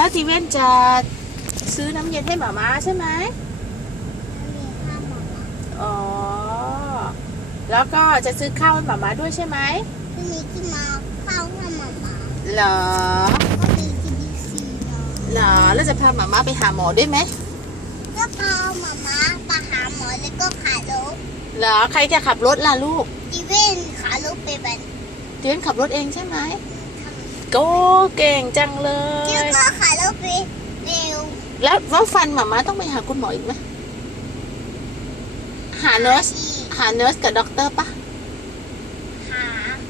แล้วตีเว่นจะซื้อน้ำเย็นให้หมาม้าใช่ไหมมีข้าวหมามาอ๋อ แล้วก็จะซื้อข้าวให้หมาม้าด้วยใช่ไหมที่มีที่มาข้าวข้าวหมามาเหรอก็มีทีบีซีเนาะเหรอ แล้วจะพาหมาม้าไปหาหมอด้วยไหมก็พาหมามาไปหาหมอแล้วก็ขาลบเหรอ ใครจะขับรถล่ะลูกอีเวนขาลบไปบันตีเว่นขับรถเองใช่ไหมทำโก้เก่งจังเลเจ้าย ก็ขาลบไปเร็ว แล้วแล้วฟันหมาม้าต้องไปหาคุณหมออีกไหมหาเนอร์สหาเนอร์สกับด็อกเตอร์ปะหา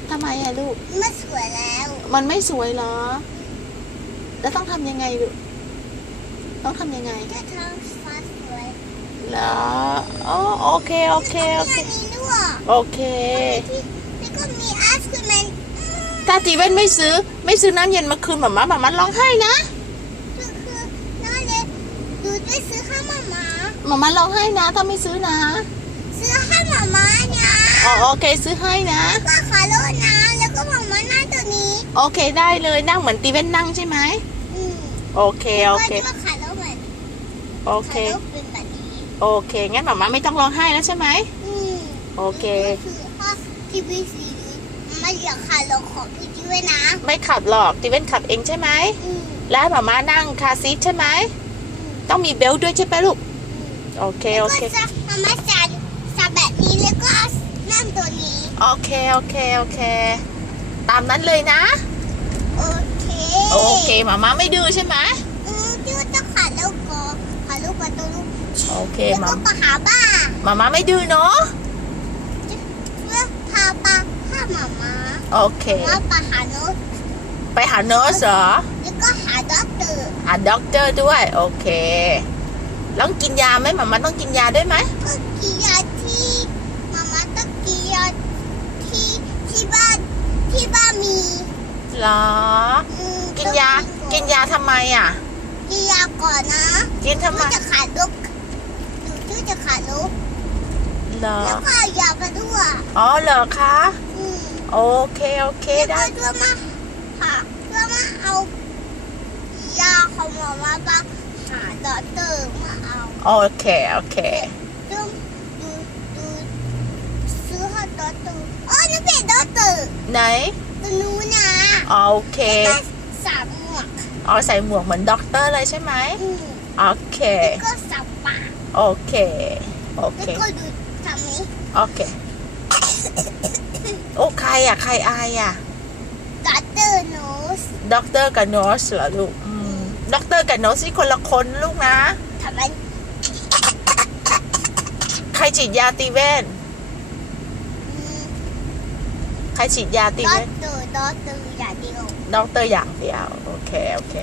ทำไมอะลูกมันสวยแล้ว มันไม่สวยเหรอ แล้วต้องทำยังไงลูกต้องทำยังไงก็ทำฟ้าสวยเหรออ๋อโอเคโอเคโอเคมีนด้วยโอเคที่แล้วก็มีไอศครีมมันอืมถ้าตีเว่นไม่ซื้อ ไม่ซื้อน้ำเย็นมาคืนหมาม้าหมาม้าร้องไห้นะก็คือน่าเลย ดูด้วยซื้อให้หมามาหมาม้าร้องไห้นะ ถ้าไม่ซื้อนะ ซื้อให้หมามาเนี่ยอ๋อโอเคซื้อให้นะก็ขาโลดนะ แล้วก็หมามาหน้าตัวนี้โอเคได้เลยนั่งเหมือนตีเว่นนั่งใช่ไหมอืมโอเคโอเคก็ขาโลดเหมือนโอเคขาโลดเป็นแบบนี้โอเค งั้นหมาม้าไม่ต้องร้องไห้แล้วใช่ไหมอืมโอเคคือพ่อทีวีซีมันอยากขาโลดของพี่ด้วยนะ ไม่ขับหรอกตีเว่นขับเองใช่ไหมอืมแล้วหมาม้านั่งคาร์ซีทใช่ไหมอืม ต้องมีเบลต์ด้วยใช่ไหมลูก โอเค โอก็เคจะมามาจัดจัดแบบนี้แล้วก็นั่งตัวนี้ โอเค โอเค โอเค ตามนั้นเลยนะ โอเคโอเคหมาม้าไม่ดื้อใช่ไหมอืมที่ว่าต้องขาโลดก่อนขาโลดประตูลูกโอเคแล้วหมาก็ไปหาบ้านหมาม้าไม่ดื้อเนาะ เพื่อพาปาพาหมามาโอเค ว่าไปหาโน้ตไปหาเนอร์สเหรอ แล้วก็หา ด็อกเตอร์หาด็อกเตอร์ด้วย โอเคแล้วกินยาไหมหมาม้าต้องกินยาด้วยไหมก็กินยาที่มามาต้องกินยาที่ที่บ้านที่บ้านมีเหรอ อืมกินยา กินยาทำไมอะ กินยาก่อนนะกินทำไมเพื่อจะขาดลูกดูที่จะขาดลูกเหรอ แล้วก็เอายาไปด้วยอ๋อเหรอคะ อืมโอเค โอเคแล้วได้ ก็เพื่อมาหาเพื่อมาเอา ยาของหมอมาปาหาด็อกเตอร์มาเอาโอเค โอเคดูดูดูซื้อให้ด็อกเตอร์อ๋อนี่เป็นด็อกเตอร์ไหน ตัวนู้นนะโอเค แล้วก็สามหมวกอ๋อใส่หมวกเหมือนด็อกเตอร์เลยใช่ไหม อืมโอเค แล้วก็สามปากโอเค โอแล้เควก็ดูทำนี้โอเค โอ้ใครอะ ใครอายอะด็อกเตอร์โนสด็อกเตอร์กับนอสเหรอลูกอืม ด็อกเตอร์กับนอสนี่คนละคนลูกนะ ทำไมใครฉีดยาตีเว่นอืมใครฉีดยาตีด็อกเว่นเตอร์ด็อกเตอร์อย่างเดียว ด็อกเตอร์อย่างเดียว โอเค โอเค